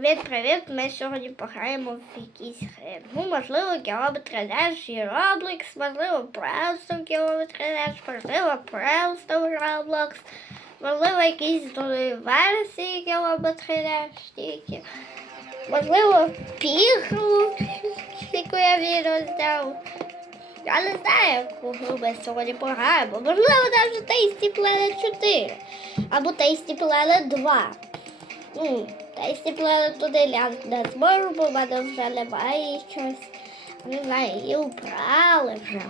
Привіт-привіт! Ми сьогодні пограємо в якийсь гри. Ну, можливо, кілометри Dash і Roblox, можливо, просто кілометри Dash, можливо, просто Roblox, можливо, якісь нові версії кілометри Dash тільки. Можливо, пігру, яку я відео зняв. Я не знаю, яку гру ми сьогодні пограємо. Можливо, навіть Tasty Planet 4 або Tasty Planet 2. Ну, Tasty Planet 1 я не зможу, бо в мене вже немає щось. Не знаю, її убрали вже.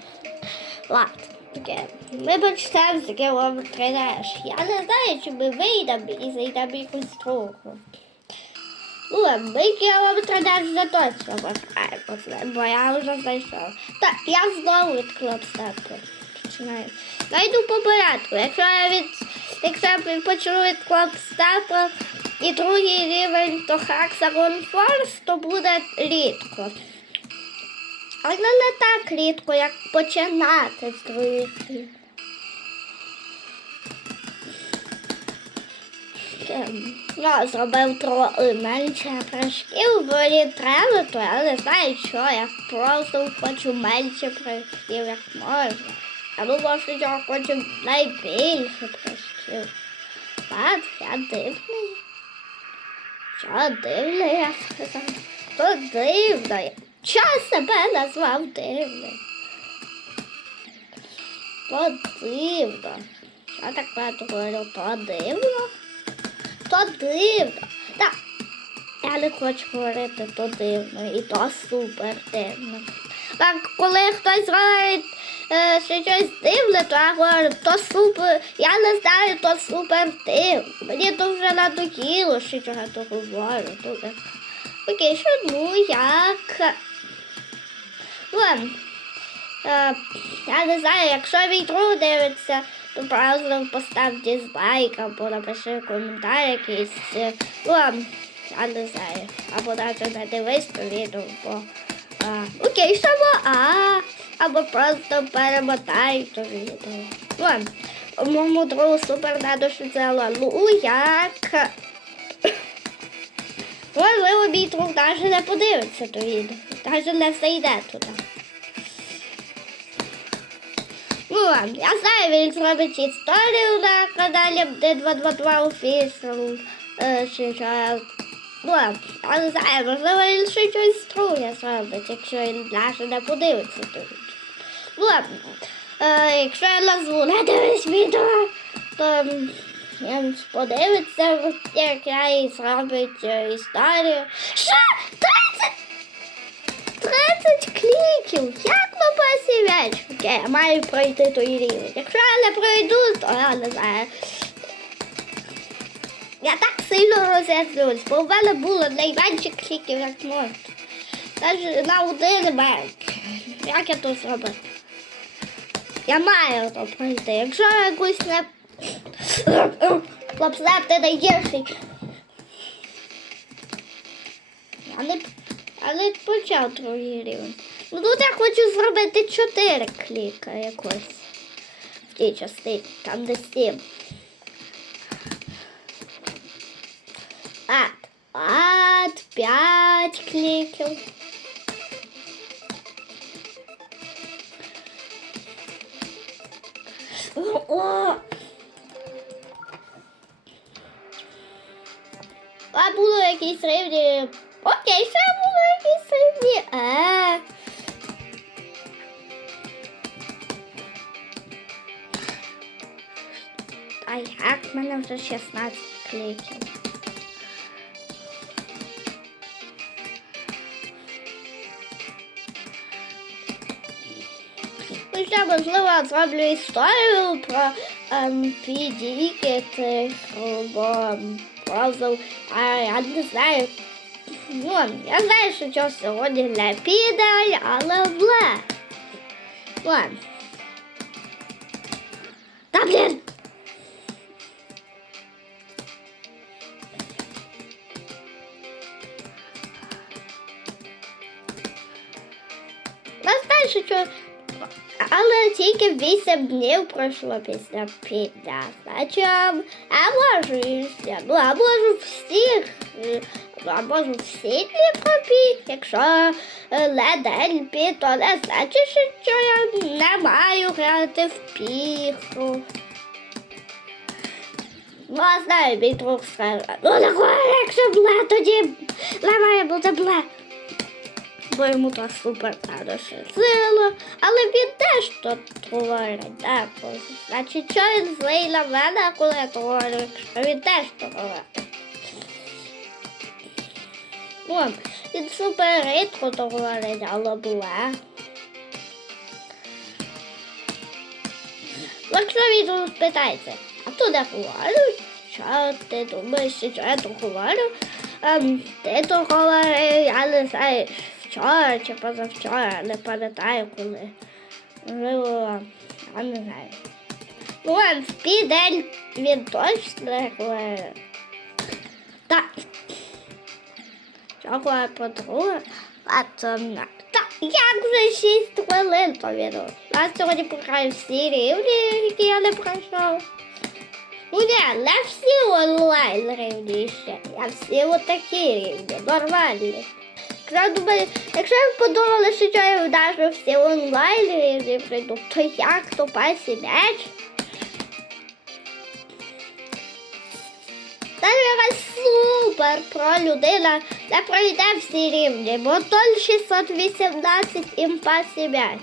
Ладно, таке. Ми почнемо з кілометри Dash. Я не знаю, чи ми вийдемо і зайдемо якусь другу. Ну, ми кілометри Dash вже точно пограємо, бо я вже знайшов. Так, я знову від клопстепу починаю. Найду по порядку. Якщо я від, якщо я почну від клопстепу і другий рівень, то Hexagon Force, то буде рідко. Але не так рідко, як починати з других рівень. Ем, Я зробив трохи менше прыжків, бо не треба, то я не знаю, що я просто хочу менше прыжків, як можна. Я думав, що я хочу найбільше прыжків. Бац, я дивний. Що дивна я сказав. дивна я. Що себе назвав дивним? То дивно. Я так багато говорю? То дивно? То дивно. Так. Я не хочу говорити то дивно і то супер дивно. Так, коли хтось говорить е, що щось дивне, то я говорю, то супер. Я не знаю, то супер дивно. Мені то вже надоїло, що я то говорю. Так. Окей, що ну як. Ладно. Е, я не знаю, якщо мій друг дивиться, то просто постав дизлайк або напиши коментар якийсь. Е, я не знаю. Або навіть не дивись то відео, бо окей, само А, або просто перемотай. Ладно, моєму другу супер надо, що це лалу, як. Можливо, мій друг навіть не подивиться то відео. Навіть не зайде туди. Ну ладно, я знаю, він зробить історію на каналі D222 Official. Е, чи що. Ну не знаю, можливо, він ще щось друге зробить, якщо він навіть не подивиться відео. Ну е, якщо я назву не дивись відео, то він подивиться, як я і зробить історію. Що? 30 30 кліків! Як м'яч? Окей, я маю пройти той рівень. Якщо я не пройду, то я не знаю. Я так сильно роз'яснююсь, бо в мене було найменше кліків, як можна. Навіть на один менш. Як я то зробив? Я маю то пройти. Якщо якусь не... Хлопцеп, ти найгірший. Я не, не почав другий рівень. Ну тут я хочу зробити чотири кліка якось. В тій частині, там де сім. Ад. Ад, п'ять кліків. О! А було якісь рівні. Окей, ще було якісь рівні. Е. А як мене вже 16 кліків? Ну, ще, можливо, я зроблю історію про ем, підійки, бо ем, просто, а, я не знаю. Ну, я знаю, що що сьогодні не піде, але бле. Ладно. Та блін! Я знаю, що що але тільки 8 днів пройшло після я можу ще. Ну, можу всіх. а можу в світлі побіг. Якщо е, ледень пі, то не значить, що я не маю грати в піху. Ну, а знаю, мій друг скаже, ну такое, якщо бле, тоді не має бути бле. Бо йому то сила, але він теж тут говорить, так, значить, що він злий на мене, коли я говорю, якщо він теж то говорить. О, він супер рідко то але бле. Якщо він тут питається, а то не говорю, що ти думаєш, що я то говорю? Ем, ти то говорив, я не знаю, вчора чи позавчора, не пам'ятаю коли. Можливо, я не знаю. Ну, а в тій день він точно говорив. Так. Чого подруга? А то на. Та як вже 6 хвилин то відео. Я сьогодні пограю всі рівні, які я не пройшов. Ну ні, не всі онлайн рівні ще. Я всі отакі рівні, нормальні. Якщо, думаю, якщо ви подумали, що я вдажу всі онлайн рівні прийду, то як то пасі м'яч? Та якась супер про людина не пройде всі рівні, бо то 618 імпасі м'яч.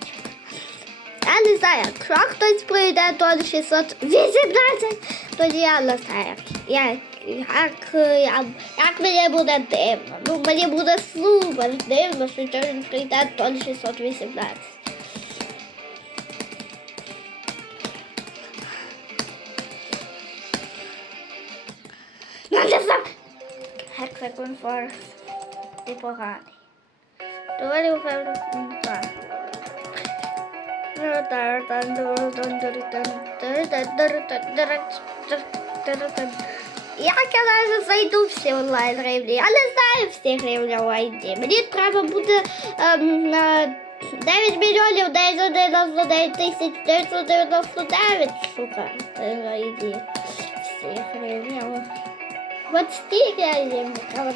Я не знаю, якщо хтось пройде то 618, тоді я не знаю, як, як, як, як мені буде дивно. Ну, мені буде супер дивно, що він прийде то 618. Ну, не знаю. Hexagon Forest. Ти поганий. Доволі певно так. Як я навіть зайду всі онлайн рівні? Я не знаю всіх рівнів онлайні. Мені треба буде ем, на 9 мільйонів 999 тисяч 999 сука. Рівні. Всіх рівнів. От стільки я їм треба.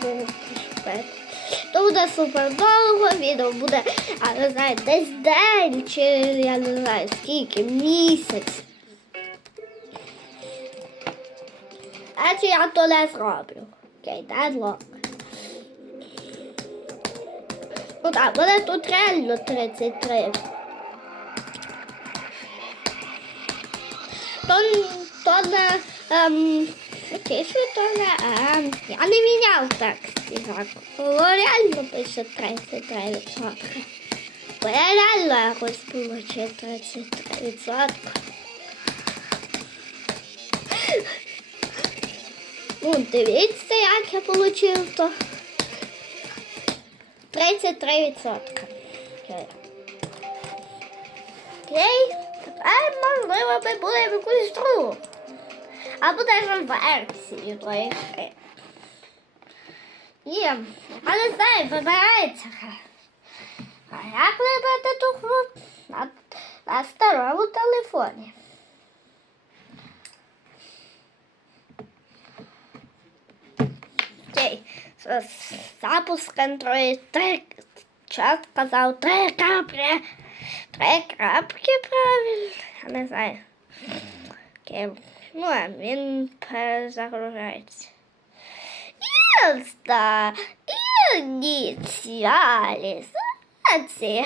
То буде супер довго, відео буде, а не знаю, десь день чи я не знаю скільки, місяць. А чи я то не зроблю? Окей, дедлок. Ну так, мене тут реально 33. То, то не, ем, окей, що то не, ем, я не міняв так. Так, було реально пише 33 відсотки. Бо я реально якось получив 33 відсотки. Ну, дивіться, як я получив то. 33 відсотки. Окей. Окей, тепер, можливо, ми будемо якусь другу. Або навіть версію тої гри. Я не знаю, вибирається. А як вибрати ту гру на, на старому телефоні? Окей, з- запуск Android 3, час сказав, три крапки. Три крапки правильно? Я не знаю. Ну, а він перезагружається. Insta ініціалізація.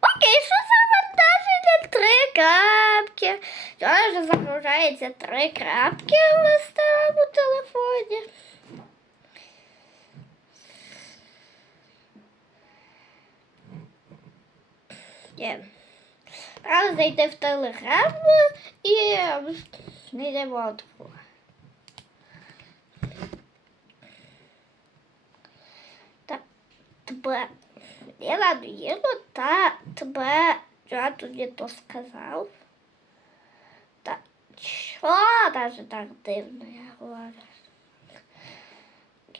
Окей, що завантаження три крапки. Що вже загружається три крапки в старому телефоні. Є. Треба зайти в телеграм і знайдемо друга. тебе я надоїло, та тебе я тобі то сказав. Та що навіть так дивно я говорю?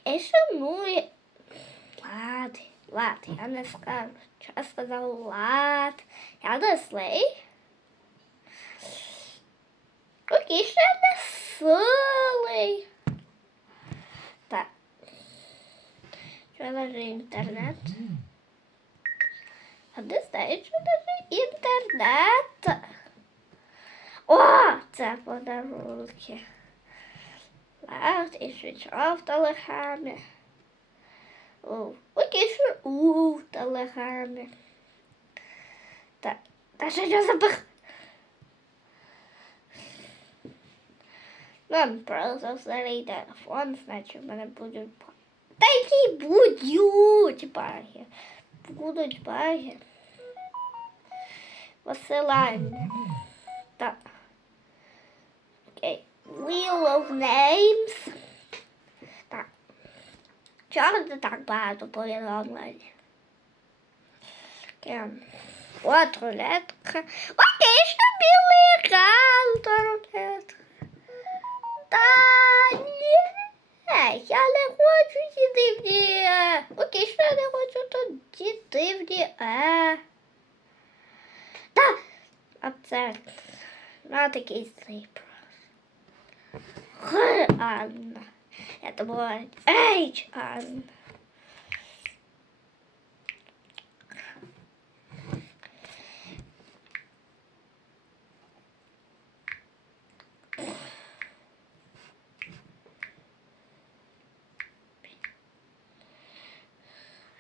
І що ну і... Лад, я не скажу. Що я сказав лад, я не слей. Окей, ще не силий. Так. Що навіть інтернет? А де знаєш, що навіть інтернет? О, це подарунки. Лад і свіча в телеграмі. О, окей, що у в телеграмі. Та, та що я забив? Нам просто старий телефон, значить в мене будуть ба- Та які будуть баги. Будуть баги. Посилання. Так. Окей. Wheel of Names. Так. Чого так багато повідомлень? От рулетка. Що білий екран, то рулетка. Та ні, я не хочу ті дивні. що я не хочу, то ті дивні. Е. Та, а це на такий цифр. Х, Анна. Я думала, Ейч, Анна.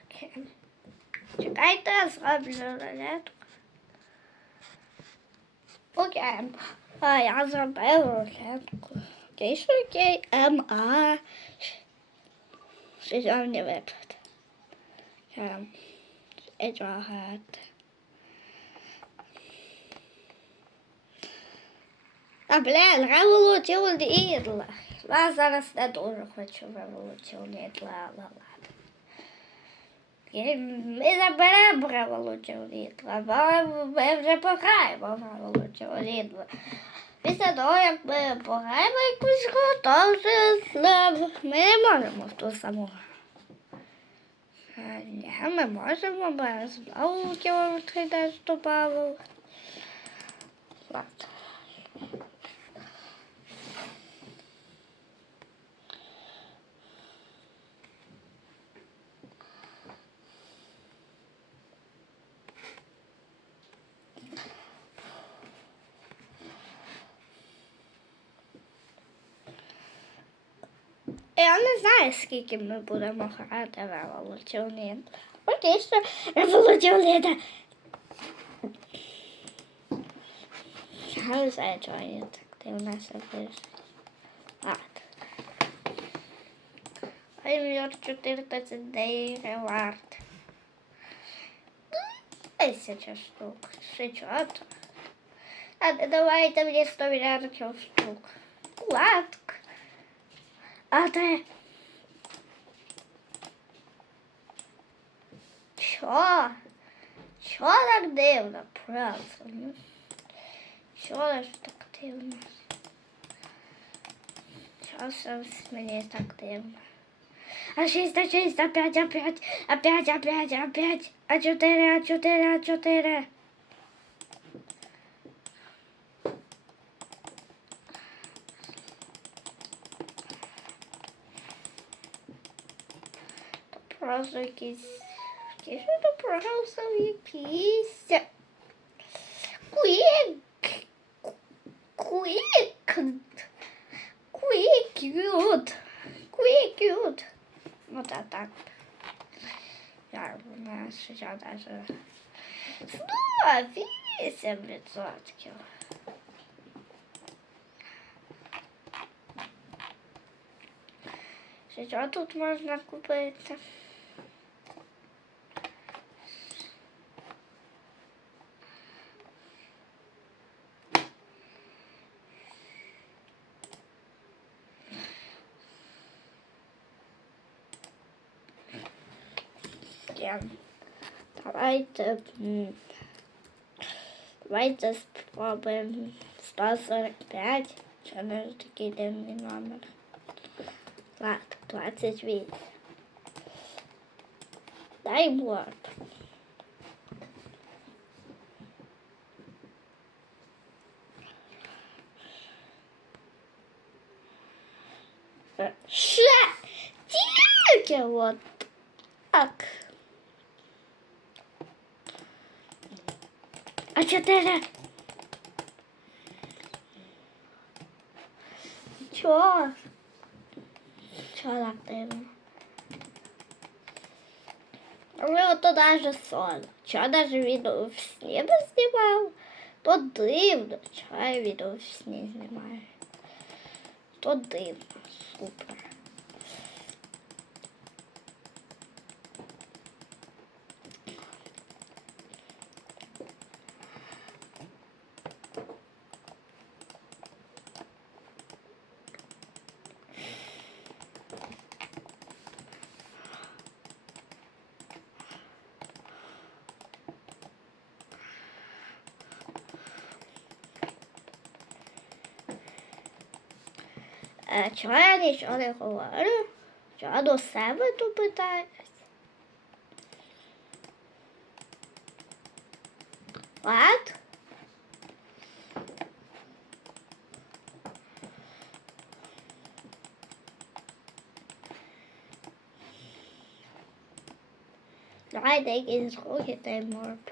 Окей. Чекайте, я зроблю рулетку. Окей. А я зробив рулетку. Окей, що окей. М, А. Сезонний виплат. Ем, Едвард. А, блін, революцію Лідла. Я зараз не дуже хочу революцію Лідла, але ладно. Ми заберемо революцію Лідла, бо ми вже пограємо в революцію Лідла. Після того, як ми пограємо якусь гру, то вже ми не можемо в ту саму Ні, ми можемо, бо я знову кілометри десь добавив. Ладно. Я не знаю, скільки ми будемо грати революціонер. Окей, що революціонер. Я не знаю, чого я так дивно себе. Ладно. Аймір 14 дей ревард. Тисяча штук. Шичот. А давайте мені 100 мільярдів штук. Ладк. А де? Що? Що так дивно? Просто. ну? Що ж так дивно? Що ж мені так дивно? А 6, а 6, а 5, а 5, а 5, а 5, а 5, а 4, а 4, а 4. Просто якісь. Які ж це просто якісь. Quick. Quick. Quick. Quick. Вот а так. Я у нас сейчас даже снова 8 відсотків. Що тут можна купити? Я. Давайте. м, Давайте спробуємо 145. Це не такий дивний номер. Ладно, 28. Дай борт. Ще! Тільки от А чотири. Чого? Чого так дивно? Але ото даже сон. Чого даже відео в сні не знімав? То дивно. Чого я в сні знімаю? То дивно. Супер. Е, чого я нічого не говорю? Чого до себе тут питаєш? What? Давайте якісь рухи та й морп.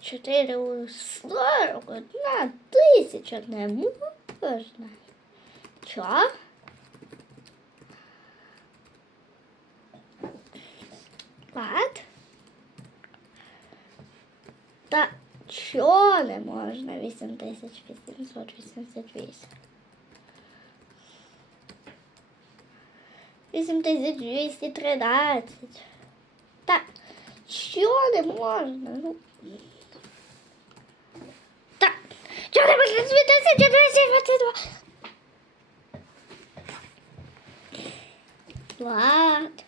Чотири сорок одна тисяча не можна. Чо? Лад? Та чо не можна? 8888. 8213. Та що не можна? Ну, так. Чого не можна звідси 222? Влад.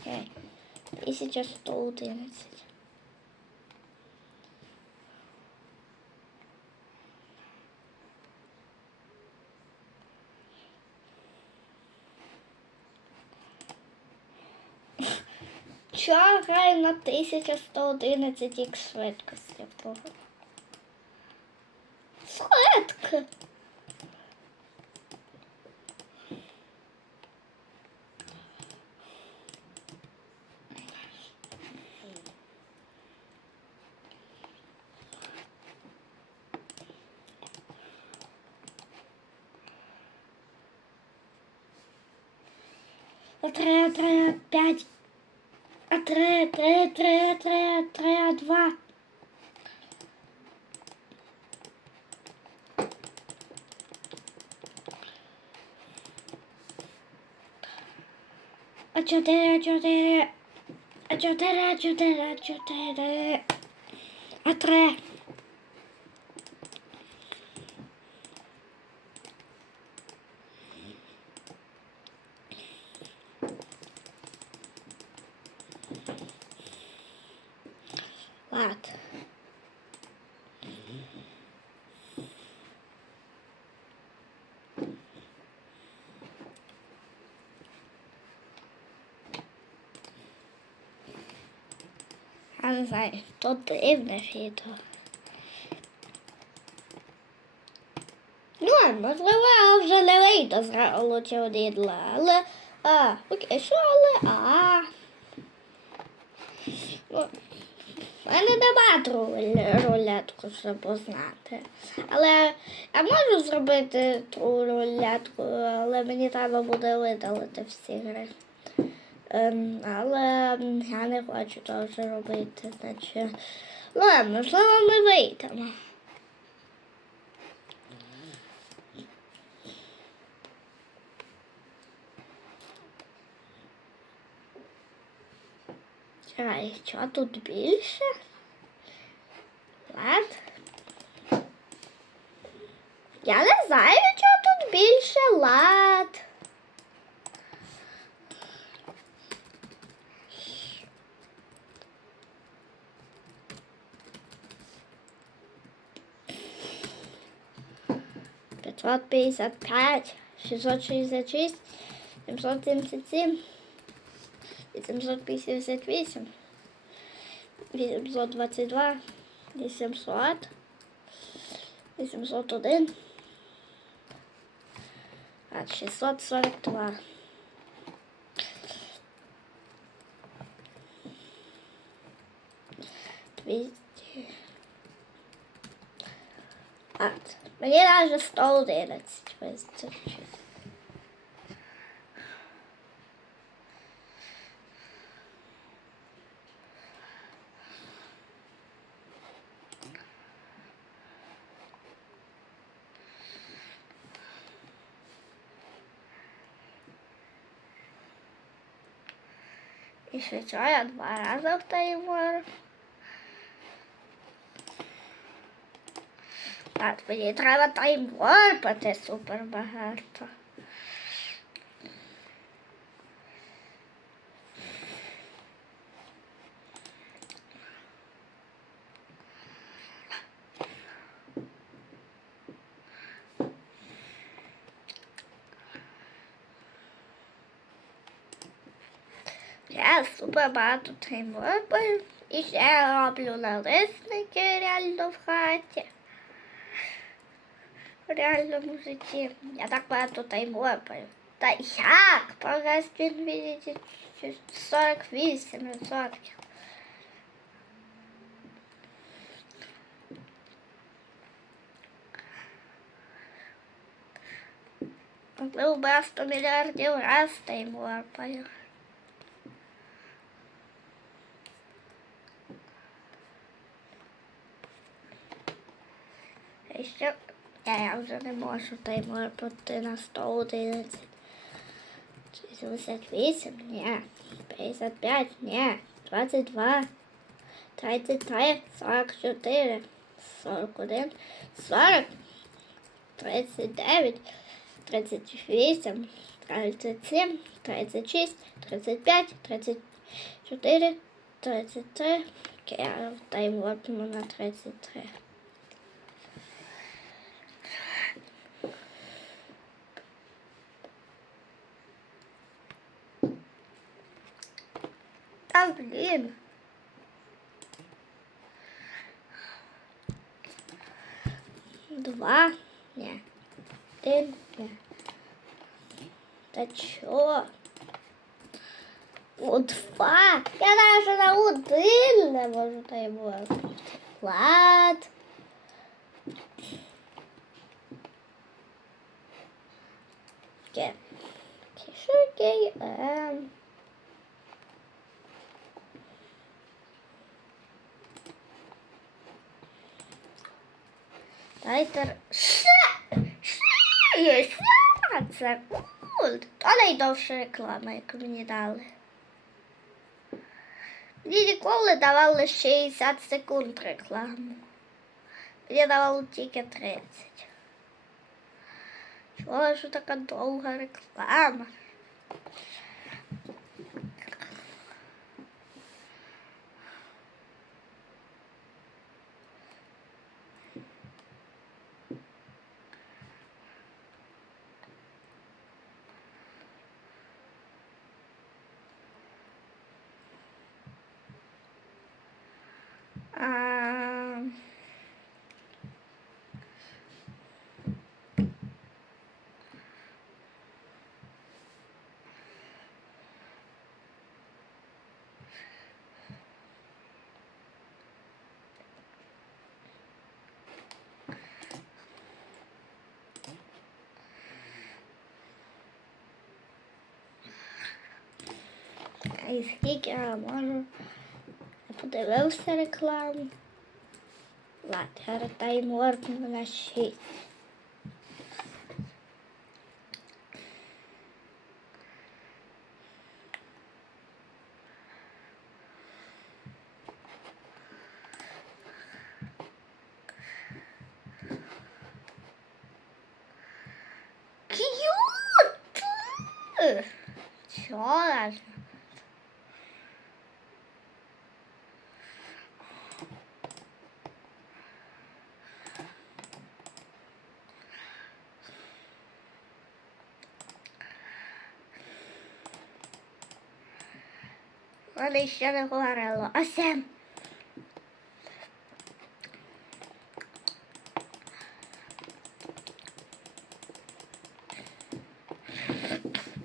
Окей. 1111. Чого грає на 1111 х швидкості? Швидко. Три, три, п'ять. Три, три, три, три, три, два. А чотири, а чотири. А чотири, а чотири, а чотири. А три. Лад. Я не знаю, то дивне відео. Ну, можливо, вже не вийде з лучше одідла, але... А, окей, що, але... А... Ну, в мене нема рулетку, щоб познати. Але я можу зробити тру рулетку, але мені треба буде видалити всі гри. Ем, але я не хочу того вже робити, значить. Ладно, можливо, ми вийдемо. Чекай, що тут більше? Лад? Я не знаю, що тут більше лад. 555, 666, 777, 758, 822, 800, 801, 642. Двести. От мені навіть 111 вистачить. І ще що я два рази в таймер. Так, мені треба таймворпати супер багато. Я супер багато таймворпаю. І ще роблю налисники реально в хаті. В реальному житті. Я так багато таймворпаю. Та як? Прогрес він видите 48 відсотків. Можливо, би 100 мільярдів раз таймворпаю. І ще я, я вже не можу. Таймворпати на 111. 68, ні. 55, ні. 22, 33, 44, 41, 40, 39, 38, 37, 36, 35, 34, 33. Окей, я таймворпну на 33. Та блін. Два. Ні. Один. Ні. Та чо? О, два. Я навіть на один не можу таймувати. Влад. Окей. Окей, що окей. Ем. Дайте ще, ще є 17 секунд. То найдовша реклама, яку мені дали. Мені ніколи давали 60 секунд рекламу. Мені давали тільки 30. Чого ж така довга реклама? І скільки я можу я подивився рекламу. Ладно, я таймворк на 6. Кьют! Чё? Вони ще не говорило. А сем.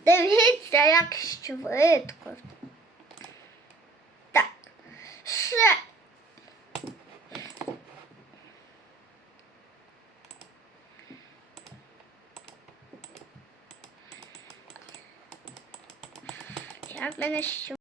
Дивіться, як швидко. Так. Ще. Як мене що?